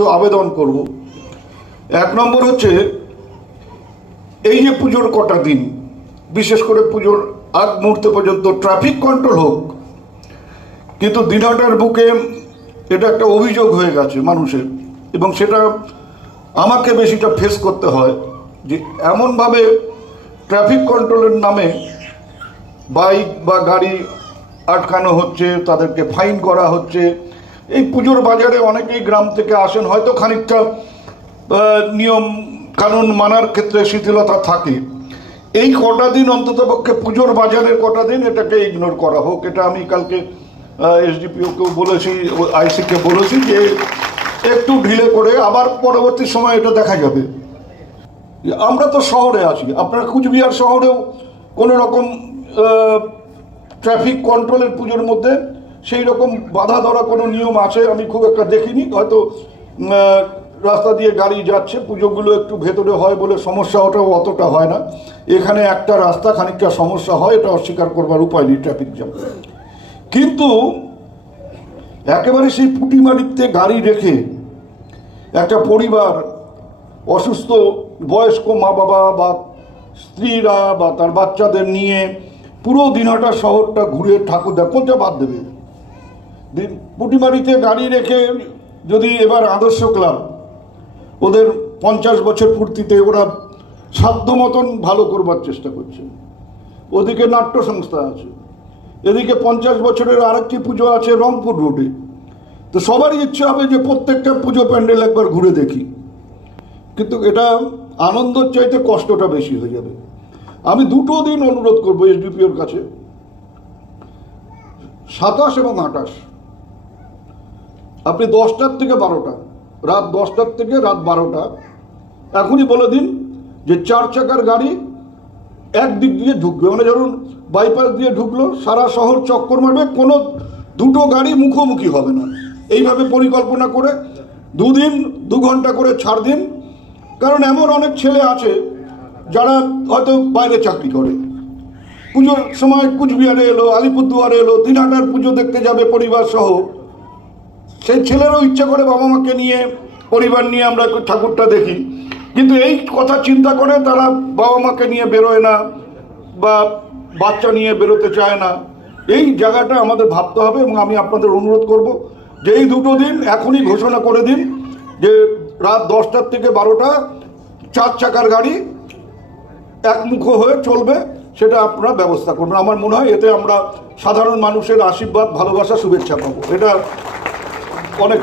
আবেদন করব। এক নম্বর হচ্ছে, এই যে পুজোর কটা দিন, বিশেষ করে পুজোর আগ মুহূর্তে পর্যন্ত ট্রাফিক কন্ট্রোল হোক, কিন্তু দিনহাটার বুকে এটা একটা অভিযোগ হয়ে গেছে মানুষের, এবং সেটা আমাকে বেশিটা ফেস করতে হয় যে এমনভাবে ট্রাফিক কন্ট্রোলের নামে বাইক বা গাড়ি আটকানো হচ্ছে, তাদেরকে ফাইন করা হচ্ছে এই পুজোর বাজারে অনেকেই গ্রাম থেকে আসেন, হয়তো খানিকটা নিয়ম কানুন মানার ক্ষেত্রে শিথিলতা থাকে। এই কটা দিন অন্ততপক্ষে পুজোর বাজারের কটা দিন এটাকে ইগনোর করা হোক। এটা আমি কালকে এসডিপিওকেও বলেছি আইসিকে বলেছি যে একটু ঢিলে করে আবার পরবর্তী সময় এটা দেখা যাবে। আমরা তো শহরে আছি। আপনার কুচবিহার শহরেও কোনো রকম ট্রাফিক কন্ট্রোলের পুজোর মধ্যে সেই রকম বাধা ধরা কোনো নিয়ম আছে, আমি খুব একটা দেখিনি। হয়তো রাস্তা দিয়ে গাড়ি যাচ্ছে, পুজোগুলো একটু ভেতরে হয় বলে সমস্যা ওটাও অতটা হয় না। এখানে একটা রাস্তা খানিকটা সমস্যা হয়, এটা অস্বীকার করবার উপায় নেই ট্রাফিক জ্যাম কিন্তু, একেবারে সেই পুটিমারিতে গাড়ি রেখে একটা পরিবার, অসুস্থ, বয়স্ক মা বাবা বা স্ত্রীরা বা তার বাচ্চাদের নিয়ে পুরো দিনহাটা শহরটা ঘুরে ঠাকুর দেখ কোনটা বাদ দেবে? পুটিমারিতে গাড়ি রেখে যদি এবার আদর্শ ক্লাব, ওদের পঞ্চাশ বছর পূর্তিতে ওরা সাধ্য মতন ভালো করবার চেষ্টা করছে। ওদিকে নাট্য সংস্থা আছে, এদিকে পঞ্চাশ বছরের আরেকটি পুজো আছে রংপুর রোডে। তো সবারই ইচ্ছে হবে যে প্রত্যেকটা পুজো প্যান্ডেল একবার ঘুরে দেখি। কিন্তু এটা আনন্দর চাইতে কষ্টটা বেশি হয়ে যাবে। আমি দুটো দিন অনুরোধ করব এসডিপিওর কাছে, সাতাশ এবং আঠাশ। আপনি দশটার থেকে বারোটা, রাত দশটার থেকে রাত বারোটা। এখনই বলে দিন যে চার চাকার গাড়ি এক দিক দিয়ে ঢুকবে। মানে ধরুন বাইপাস দিয়ে ঢুকলো, সারা শহর চক্কর মারবে, কোনো দুটো গাড়ি মুখোমুখি হবে না। এইভাবে পরিকল্পনা করে দুদিন, দু ঘণ্টা করে ছাড় দিন। কারণ এমন অনেক ছেলে আছে যারা হয়তো বাইরে চাকরি করে। পুজোর সময় কুচবিহারে এলো, আলিপুরদুয়ারে এলো, দিনহাটার পুজো দেখতে যাবে পরিবার সহ সেই ছেলেরও ইচ্ছা করে বাবা মাকে নিয়ে, পরিবার নিয়ে আমরা ঠাকুরটা দেখি। কিন্তু এই কথা চিন্তা করে তারা বাবা মাকে নিয়ে বেরোয় না বা বাচ্চা নিয়ে বেরোতে চায় না। এই জায়গাটা আমাদের ভাবতে হবে এবং আমি আপনাদের অনুরোধ করব যে এই দুটো দিন এখনই ঘোষণা করে দিন যে রাত দশটার থেকে বারোটা, চার চাকার গাড়ি একমুখ হয়ে চলবে, সেটা আপনারা ব্যবস্থা করবেন আমার মনে হয় এতে আমরা সাধারণ মানুষের আশীর্বাদ, ভালোবাসা, শুভেচ্ছা পাবো। এটা অনেক